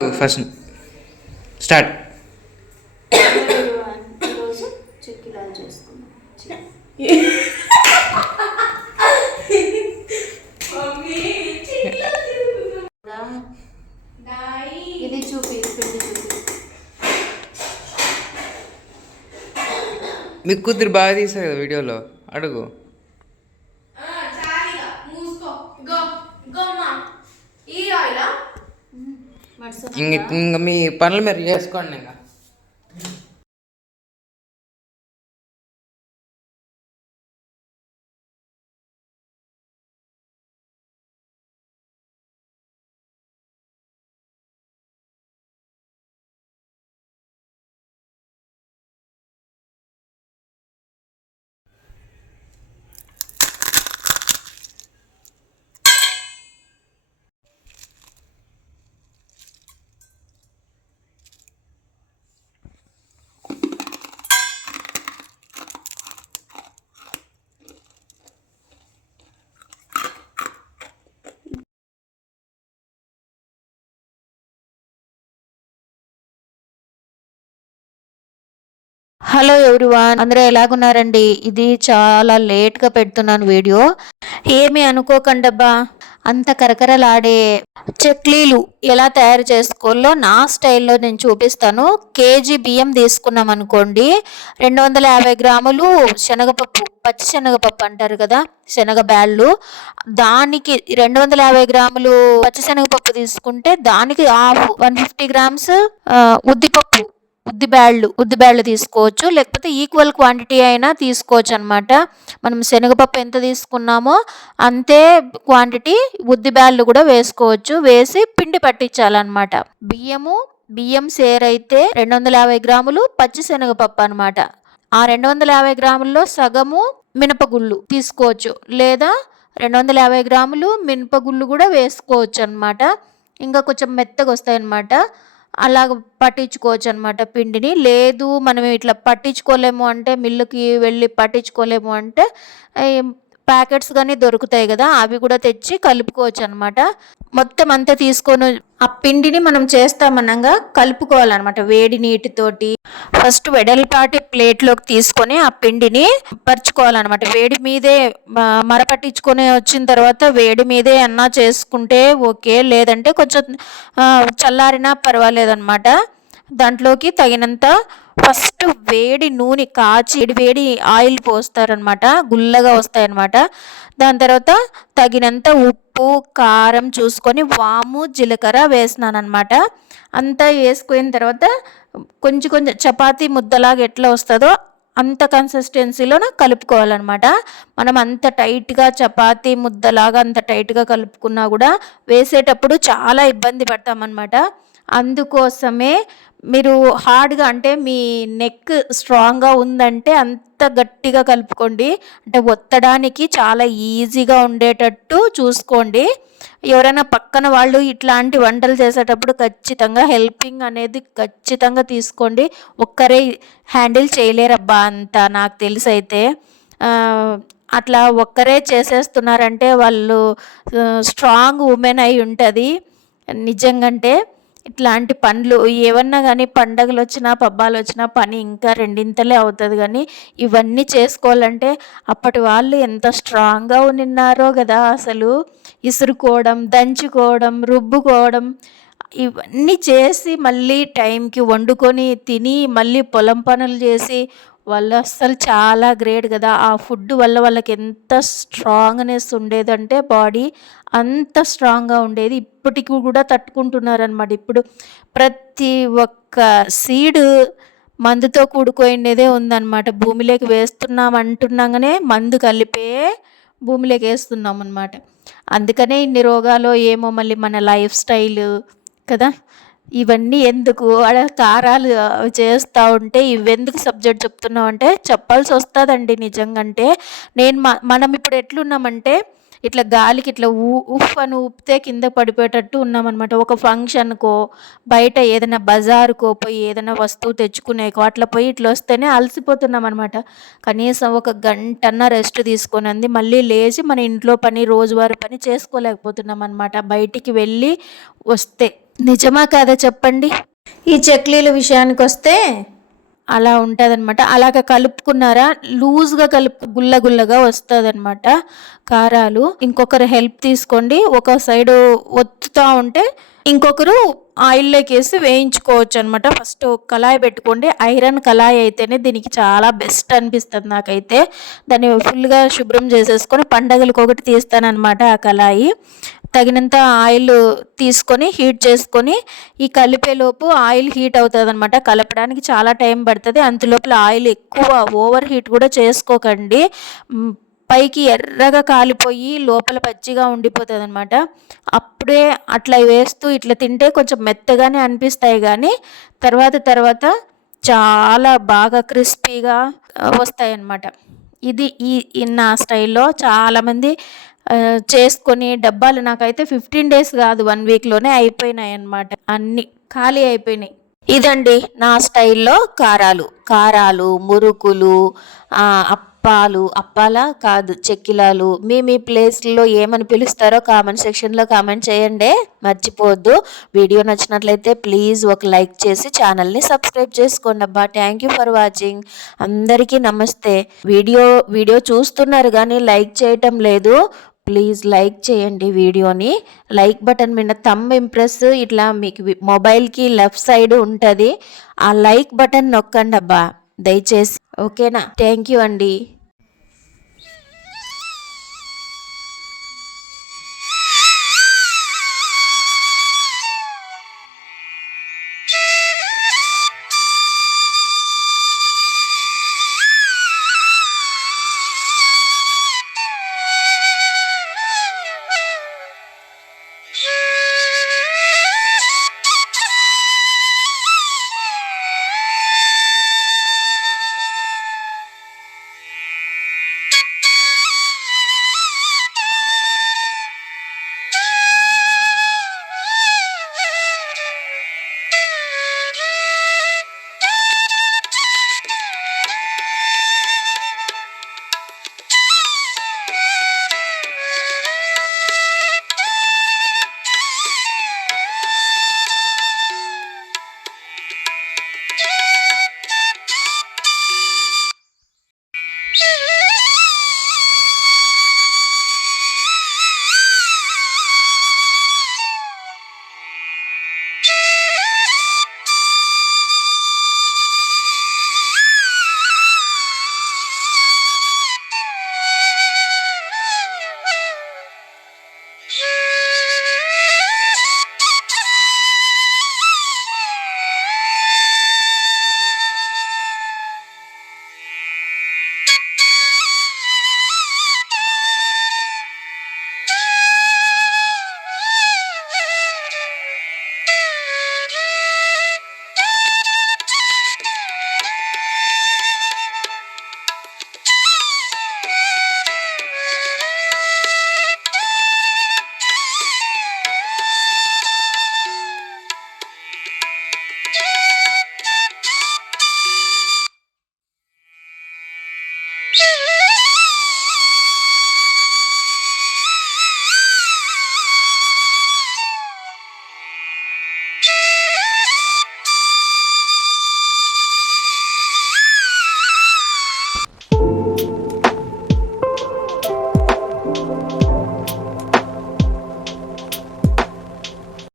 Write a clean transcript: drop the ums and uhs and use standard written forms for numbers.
First start. ఈరోజు చిక్కిలాలు చేసుకున్నాం. ఇది చూపి, పిండి చూపి. మీకు కూతురు బాగా తీస్తారు కదా వీడియోలో, అడుగు. ఇంకా మీ పనులు మీరు చేసుకోండి. ఇంకా హలో ఎవ్రీవన్, అందరూ ఎలాగున్నారండి? ఇది చాలా లేట్గా పెడుతున్నాను వీడియో, ఏమీ అనుకోకండబ్బా. అంత కరకరలాడే చెక్లీలు ఎలా తయారు చేసుకోవాలో నా స్టైల్లో నేను చూపిస్తాను. కేజీ బియ్యం తీసుకున్నాం అనుకోండి, 250 గ్రాములు శనగపప్పు, పచ్చి శనగపప్పు అంటారు కదా, శనగ బ్యాళ్ళు, దానికి 250 గ్రాములు పచ్చి శనగపప్పు తీసుకుంటే దానికి 150 గ్రామ్స్ ఉద్దిబ్యాళ్ళు తీసుకోవచ్చు, లేకపోతే ఈక్వల్ క్వాంటిటీ అయినా తీసుకోవచ్చు అనమాట. మనం శనగపప్పు ఎంత తీసుకున్నామో అంతే క్వాంటిటీ ఉద్దిబ్యాళ్ళు కూడా వేసుకోవచ్చు. వేసి పిండి పట్టించాలన్నమాట. బియ్యం సేర్ అయితే 250 గ్రాములు పచ్చి శనగపప్పు అనమాట. ఆ 250 గ్రాముల్లో సగము మినపగుళ్ళు తీసుకోవచ్చు, లేదా 250 గ్రాములు మినపగుళ్ళు కూడా వేసుకోవచ్చు అనమాట. ఇంకా కొంచెం మెత్తగా వస్తాయి అన్నమాట. అలాగ పట్టించుకోవచ్చు అనమాట పిండిని. లేదు మనం ఇట్లా పట్టించుకోలేము అంటే, మిల్లుకి వెళ్ళి పట్టించుకోలేము అంటే ప్యాకెట్స్ కానీ దొరుకుతాయి కదా, అవి కూడా తెచ్చి కలుపుకోవచ్చు అనమాట. మొత్తం అంతా తీసుకొని ఆ పిండిని మనం చేస్తామనగా కలుపుకోవాలన్నమాట వేడి నీటితోటి. ఫస్ట్ వెడల్పాటి ప్లేట్లోకి తీసుకొని ఆ పిండిని పరుచుకోవాలన్నమాట. వేడి మీదే మరపట్టించుకొని వచ్చిన తర్వాత వేడి మీదే అన్నా చేసుకుంటే ఓకే, లేదంటే కొంచెం చల్లారినా పర్వాలేదన్నమాట. దాంట్లోకి తగినంత ఫస్ట్ వేడి నూనె కాచి వేడి ఆయిల్ పోస్తారనమాట, గుల్లగా వస్తాయన్నమాట. దాని తర్వాత తగినంత ఉప్పు కారం చూసుకొని వాము జీలకర్ర వేసినాను అనమాట. అంతా వేసుకున్న తర్వాత కొంచెం కొంచెం చపాతీ ముద్దలాగా ఎట్లా వస్తుందో అంత కన్సిస్టెన్సీలో కలుపుకోవాలన్నమాట. మనం అంత టైట్గా చపాతీ ముద్దలాగా అంత టైట్గా కలుపుకున్నా కూడా వేసేటప్పుడు చాలా ఇబ్బంది పడతామన్నమాట. అందుకోసమే మీరు హార్డ్గా, అంటే మీ నెక్ స్ట్రాంగ్గా ఉందంటే అంత గట్టిగా కలుపుకోండి, అంటే ఒత్తడానికి చాలా ఈజీగా ఉండేటట్టు చూసుకోండి. ఎవరైనా పక్కన వాళ్ళు ఇట్లాంటి వంటలు చేసేటప్పుడు ఖచ్చితంగా హెల్పింగ్ అనేది ఖచ్చితంగా తీసుకోండి. ఒక్కరే హ్యాండిల్ చేయలేరబ్బా అంతా, నాకు తెలిసి అయితే. అట్లా ఒక్కరే చేసేస్తున్నారంటే వాళ్ళు స్ట్రాంగ్ ఉమెన్ అయి ఉంటుంది నిజంగంటే. ఇట్లాంటి పనులు ఏమన్నా కానీ పండగలు వచ్చినా పబ్బాలు వచ్చినా పని ఇంకా రెండింతలే అవుతుంది. కానీ ఇవన్నీ చేసుకోవాలంటే అప్పటి వాళ్ళు ఎంత స్ట్రాంగ్గా ఉన్నారో కదా. అసలు ఇసురుకోవడం, దంచుకోవడం, రుబ్బుకోవడం, ఇవన్నీ చేసి మళ్ళీ టైంకి వండుకొని తిని మళ్ళీ పొలం పనులు చేసి వాళ్ళు అస్సలు చాలా గ్రేట్ కదా. ఆ ఫుడ్ వల్ల వాళ్ళకి ఎంత స్ట్రాంగ్నెస్ ఉండేదంటే బాడీ అంత స్ట్రాంగ్గా ఉండేది. ఇప్పటికి కూడా తట్టుకుంటున్నారనమాట. ఇప్పుడు ప్రతి ఒక్క సీడ్ మందుతో కూడుకునేదే ఉందన్నమాట. భూమిలోకి వేస్తున్నాం అంటున్నాగానే మందు కలిపే భూమిలోకి వేస్తున్నాం అనమాట. అందుకనే ఇన్ని రోగాలు ఏమో. మళ్ళీ మన లైఫ్ స్టైల్ కదా, ఇవన్నీ ఎందుకు కారాలు చేస్తూ ఉంటే ఇవెందుకు సబ్జెక్ట్ చెప్తున్నాం అంటే చెప్పాల్సి వస్తుందండి నిజంగంటే. మనం ఇప్పుడు ఎట్లున్నామంటే ఇట్లా గాలికి ఇట్లా ఉఫ్ అని ఊపితే కింద పడిపోయేటట్టు ఉన్నామన్నమాట. ఒక ఫంక్షన్కో బయట ఏదైనా బజారుకో పోయి ఏదైనా వస్తువు తెచ్చుకునేకో అట్లా పోయి ఇట్లా వస్తేనే అలసిపోతున్నాం అనమాట. కనీసం ఒక గంటన్న రెస్ట్ తీసుకొని అంది మళ్ళీ లేచి మన ఇంట్లో పని రోజువారీ పని చేసుకోలేకపోతున్నాం అనమాట బయటికి వెళ్ళి వస్తే. నిజమా కాదా చెప్పండి. ఈ చెక్లీల విషయానికి వస్తే అలా ఉంటుందన్నమాట. అలాగ కలుపుకున్నారా, లూజ్గా గుల్ల గుల్లగా వస్తుందన్నమాట కారాలు. ఇంకొకరు హెల్ప్ తీసుకోండి. ఒక సైడు ఒత్తుతూ ఉంటే ఇంకొకరు ఆయిల్లోకి వేసి వేయించుకోవచ్చు అనమాట. ఫస్ట్ కళాయి పెట్టుకోండి. ఐరన్ కళాయి అయితేనే దీనికి చాలా బెస్ట్ అనిపిస్తుంది నాకైతే. దాన్ని ఫుల్గా శుభ్రం చేసేసుకొని పండగలకు ఒకటి తీస్తానన్నమాట ఆ కళాయి. తగినంత ఆయిల్ తీసుకొని హీట్ చేసుకొని ఈ కలిపేలోపు ఆయిల్ హీట్ అవుతుంది అనమాట. కలపడానికి చాలా టైం పడుతుంది. అంతలోపల ఆయిల్ ఎక్కువ ఓవర్ హీట్ కూడా చేసుకోకండి. పైకి ఎర్రగా కాలిపోయి లోపల పచ్చిగా ఉండిపోతుంది అనమాట. అప్పుడే అట్లా వేస్తూ ఇట్లా తింటే కొంచెం మెత్తగానే అనిపిస్తాయి, కానీ తర్వాత చాలా బాగా క్రిస్పీగా వస్తాయి అన్నమాట. ఇది నా స్టైల్లో చాలామంది చేసుకొని డబ్బాలు నాకైతే 15 days కాదు 1 weekలోనే అయిపోయినాయి అన్నమాట. అన్నీ ఖాళీ అయిపోయినాయి. ఇదండి నా స్టైల్లో కారాలు, మురుకులు, అప్పాలా కాదు చెక్కిలాలు. మీ ప్లేస్లో ఏమని పిలుస్తారో కామెంట్ సెక్షన్లో కామెంట్ చేయండి, మర్చిపోవద్దు. వీడియో నచ్చినట్లయితే ప్లీజ్ ఒక లైక్ చేసి ఛానల్ని సబ్స్క్రైబ్ చేసుకోండి అబ్బా. Thank you for watching. అందరికీ నమస్తే. వీడియో చూస్తున్నారు కానీ లైక్ చేయటం లేదు. ప్లీజ్ లైక్ చేయండి వీడియోని. లైక్ బటన్ మీద థంబ్ ఇంప్రెస్ ఇట్లా మీకు మొబైల్కి లెఫ్ట్ సైడ్ ఉంటుంది. ఆ లైక్ బటన్ నొక్కండి అబ్బా దయచేసి. ఓకేనా? థ్యాంక్ యూ అండి.